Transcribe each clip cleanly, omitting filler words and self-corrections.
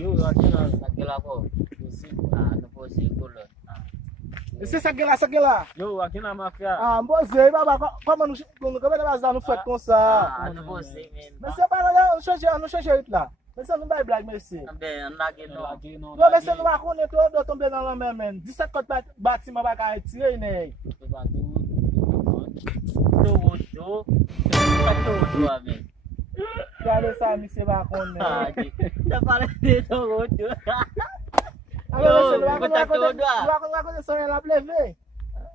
Yo, aqui lá, pô. Não vou ser colando. Esse aqui lá. Yo, aqui na máfia. Ah, você, baba, como não vai não foi com ça. Não vou ser mesmo. Mas você vai lá, não change lá. Mas você não vai blague, merci. Também, não aqui não. Não, mas você não vai connaître todo tomber dans la main, man. 17 côtes bâtiment va cair tirer, né? Todo, amigo. Regardez ça, monsieur va connaître. Tá falando de todo. Alors, monsieur, não vai connaître ça, la pleve.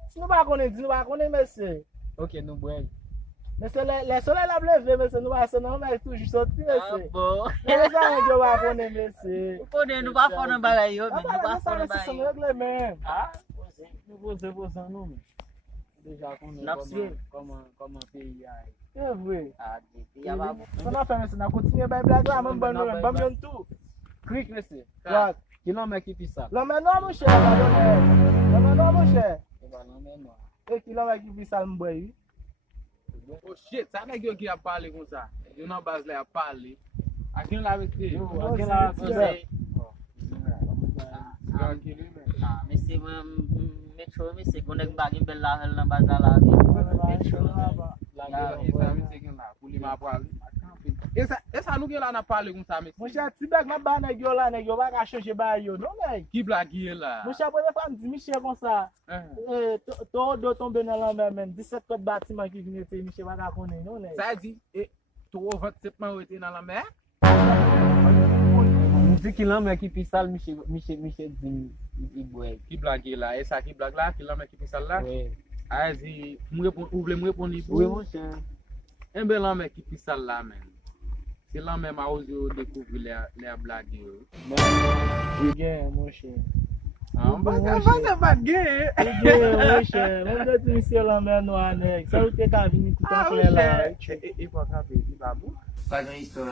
Se não vai connaître, monsieur. Ok, não boy. Monsieur, les soleils la pleve, monsieur, não vai não, mas toujours sortir, monsieur. Bom. Mais ça, je vai connaître, monsieur. Não vai falar bagay yo, Não vai falar bagay. Ah, Não vou ser você não, meu. Déjà como pays aí. É vrai. ah, ya va. Ça n'a fait, monsieur, on continue à blague là, même bon tout. Cric, monsieur. What? Que não é que pisa. L'homme est non, mon cher, l'homme est non, mon cher. Et qui l'homme qui vit ça, mon boy? Oh shit, ça n'est que qui a parlé comme ça. Eu não base lá a parler. Aqui não vai ser. Aqui lá você. Tranquilo, meu. Mesti make sure mesti guna bagi bela hal na bazala abi. Make sure. Lá, essa me seguindo lá. Puli ma parler. Essa não que lá na parler comme ça, Mon monsieur. cher, si bag ma ba nèg yo là, nèg yo va changer ba yo, non nèg. Qui blague là? Mon cher, première fois me dit Michel comme ça. Ton dos tomber dans la mer même 17 côtes bâtiment qui vient te Michel va connaître, non nèg. Ça dit, tu vas te dans la mer? Mesti kilam aqui pisal Michel Ibué. Qui blague là? Essa qui blague là? Qui l'a mis qui pisa là? Aí, ouve me répondre. Oui mon cher. Un bel homme qui pisa là, man. C'est là même à oser découvrir les blagues. Bien, mon cher. Ah, Mon mas cher. é baguette. Bien, mon cher. Mon Dieu, Michel la mer noire nèg. Ça ou te ka vini tout Ah, en là. e pour frapper, il va bon. Faz uma história.